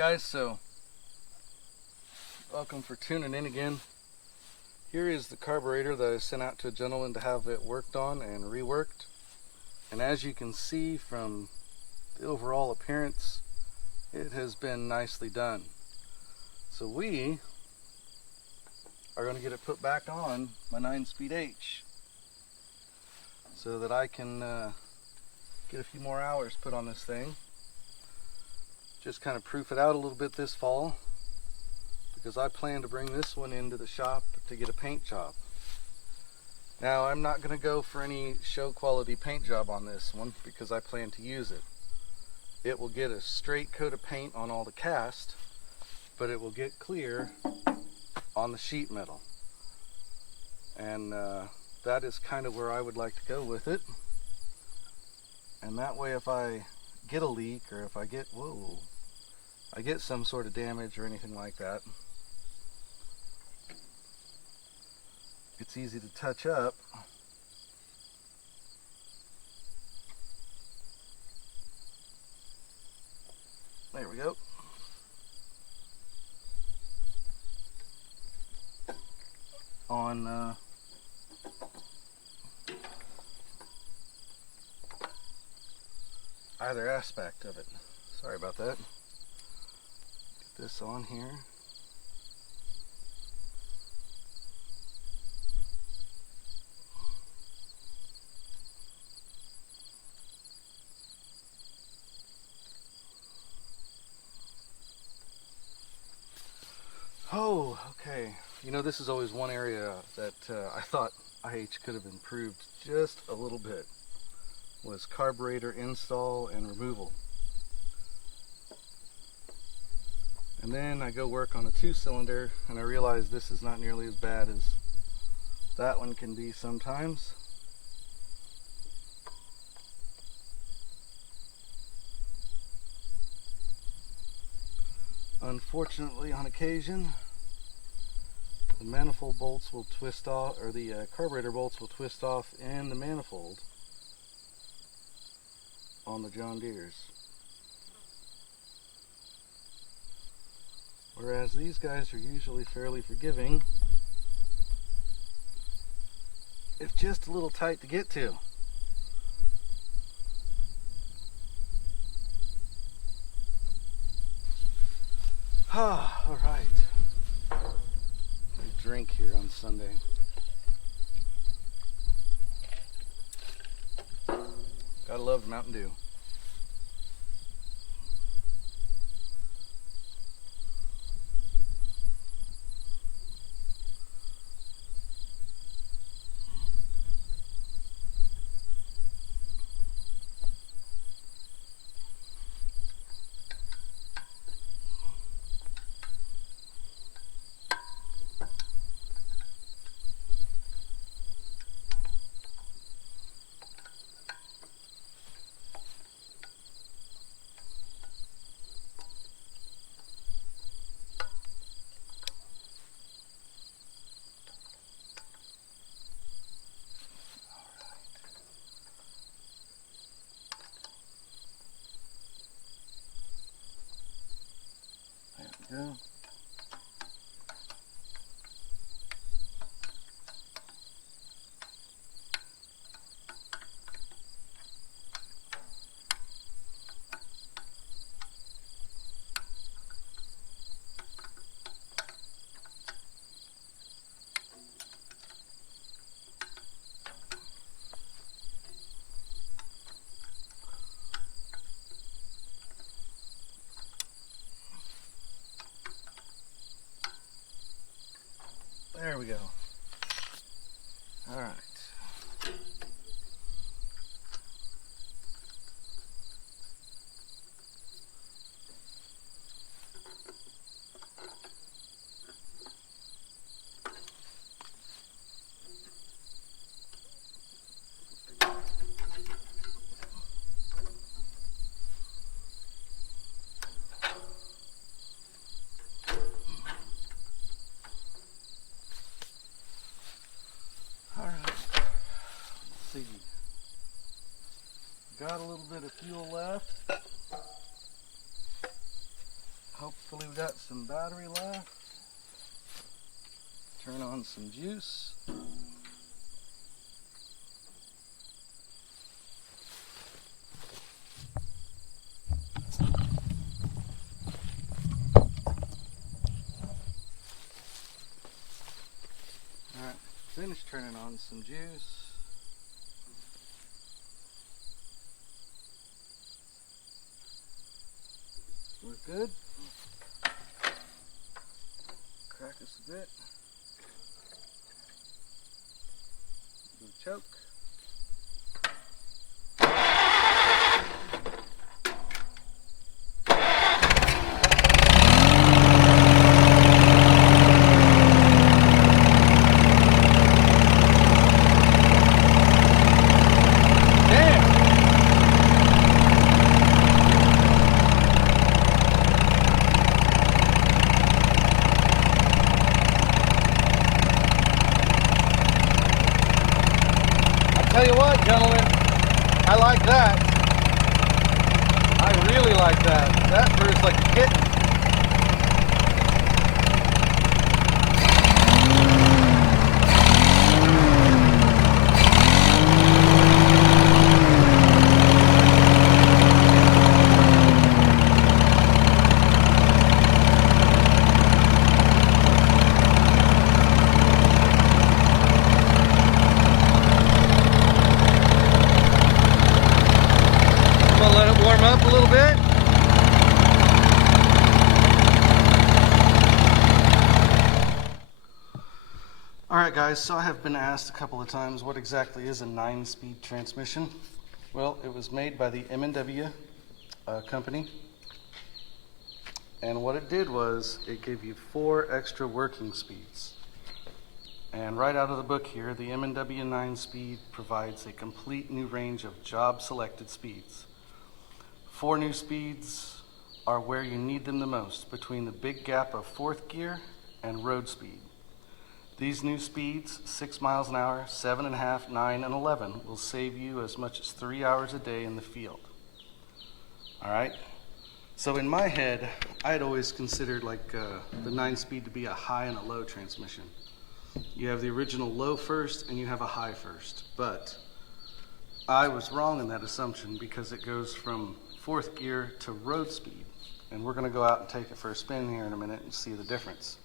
guys, so welcome for tuning in again. Here is the carburetor that I sent out to a gentleman to have it worked on and reworked. And as you can see from the overall appearance, it has been nicely done. So we are going to get it put back on my 9-speed H so that I can get a few more hours put on this thing. Just kind of proof it out a little bit this fall, because I plan to bring this one into the shop to get a paint job. Now, I'm not going to go for any show quality paint job on this one because I plan to use it. It will get a straight coat of paint on all the cast, but it will get clear on the sheet metal. And that is kind of where I would like to go with it. And that way, if I get a leak or if I get some sort of damage or anything like that, it's easy to touch up. There we go. On either aspect of it. Sorry about that. Get this on here. Oh, okay. You know, this is always one area that I thought IH could have improved just a little bit, was carburetor install and removal. And then I go work on a 2-cylinder and I realize this is not nearly as bad as that one can be sometimes. Unfortunately, on occasion, the manifold bolts will twist off, or the carburetor bolts will twist off in the manifold on the John Deeres. Whereas these guys are usually fairly forgiving, if just a little tight to get to. Ah, all right. A drink here on Sunday. Gotta love Mountain Dew. There we go. There we go. All right. Got a little bit of fuel left. Hope Hopefully we got some battery left. Turn on some juice. Alright, finished turning on some juice. We're good. Crack us a bit. Do a choke. Tell you what, gentlemen, I like that. I really like that. That burns like a kitten. Warm up a little bit. Alright guys, so I have been asked a couple of times what exactly is a 9-speed transmission. Well, it was made by the M&W company, and what it did was it gave you 4 extra working speeds. And right out of the book here, the M&W 9-speed provides a complete new range of job selected speeds. 4 new speeds are where you need them the most, between the big gap of 4th gear and road speed. These new speeds, 6 miles an hour, 7.5, 9, and 11, will save you as much as 3 hours a day in the field. All right? So in my head, I'd always considered the 9-speed to be a high and a low transmission. You have the original low first and you have a high first, but I was wrong in that assumption because it goes from 4th gear to road speed, and we're going to go out and take it for a spin here in a minute and see the difference.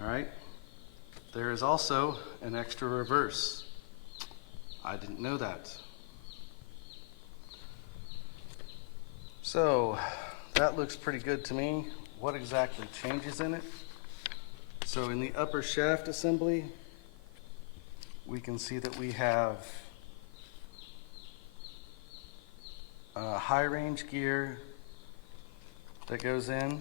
All right, there is also an extra reverse. I didn't know that. So that looks pretty good to me. What exactly changes in it? So in the upper shaft assembly, we can see that we have a high range gear that goes in,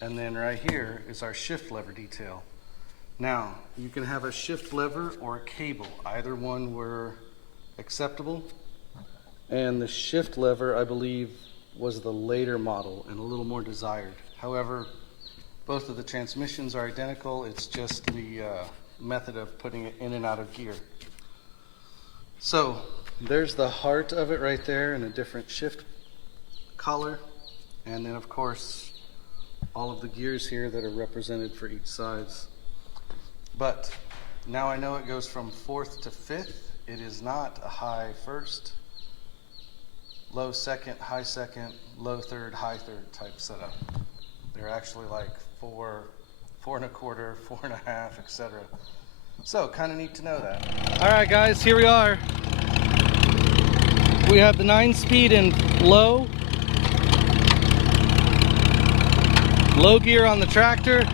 and then right here is our shift lever detail. Now you can have a shift lever or a cable, either one were acceptable, and the shift lever I believe was the later model and a little more desired. However, both of the transmissions are identical, it's just the method of putting it in and out of gear. So there's the heart of it right there in a different shift color, and then of course all of the gears here that are represented for each sides. But now I know it goes from 4th to 5th. It is not a high first, low second, high second, low third, high third type setup. They're actually like 4, 4 1/4, 4 1/2, etc. So kind of neat to know that. All right guys, here we are. We have the 9-speed in low gear on the tractor.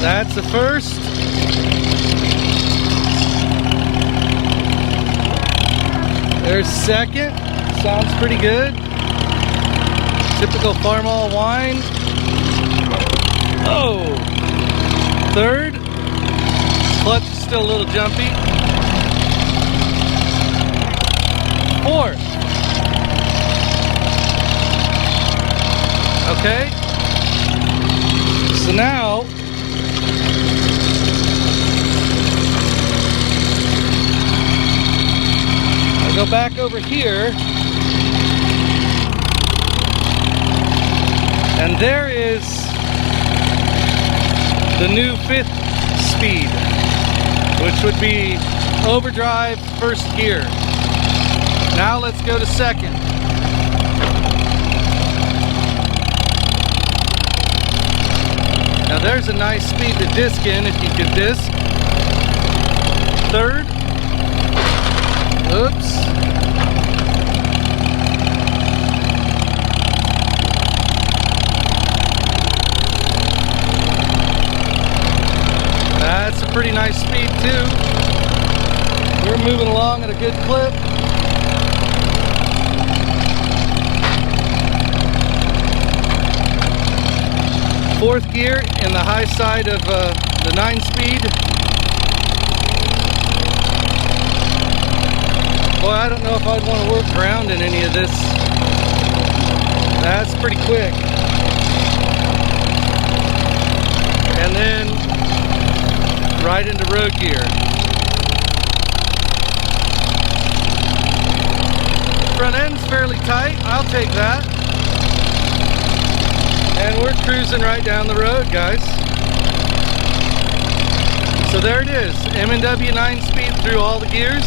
That's the first. There's second. Sounds pretty good. Typical Farmall whine. Oh! Third. Clutch is still a little jumpy. Fourth. Okay. So now go back over here, and there is the new 5th speed, which would be overdrive 1st gear. Now let's go to 2nd. Now there's a nice speed to disc in, if you could disc. 3rd. Oops. That's a pretty nice speed too. We're moving along at a good clip. Fourth gear in the high side of the 9-speed. Boy, I don't know if I'd want to work ground in any of this. That's pretty quick. And then right into road gear. Front end's fairly tight. I'll take that. And we're cruising right down the road, guys. So there it is, M&W 9-speed through all the gears.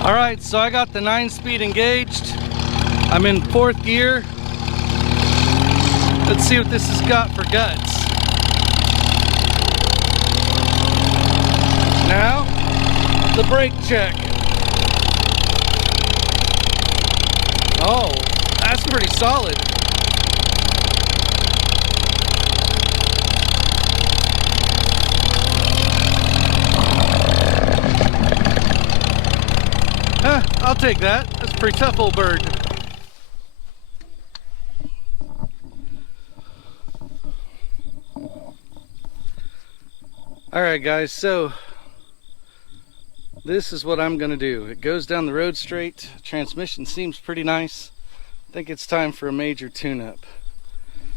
All right, so I got the 9-speed engaged. I'm in 4th gear. Let's see what this has got for guts. Now, the brake check. Oh, that's pretty solid. I'll take that. That's a pretty tough old bird. Alright guys, so this is what I'm going to do. It goes down the road straight. Transmission seems pretty nice. I think it's time for a major tune-up.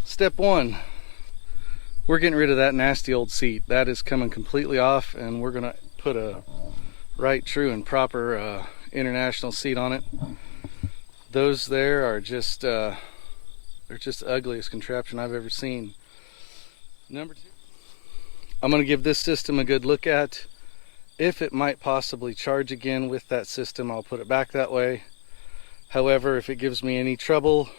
Step 1, we're getting rid of that nasty old seat. That is coming completely off, and we're going to put a right, true, and proper international seat on it. Those there are just they're just the ugliest contraption I've ever seen. Number 2, I'm going to give this system a good look at. If it might possibly charge again with that system, I'll put it back that way. However, if it gives me any trouble,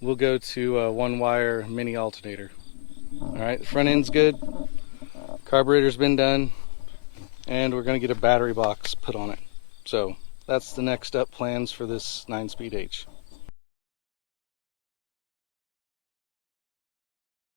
we'll go to a 1-wire mini alternator. Alright, the front end's good, carburetor's been done, and we're going to get a battery box put on it. So that's the next up plans for this 9-speed H.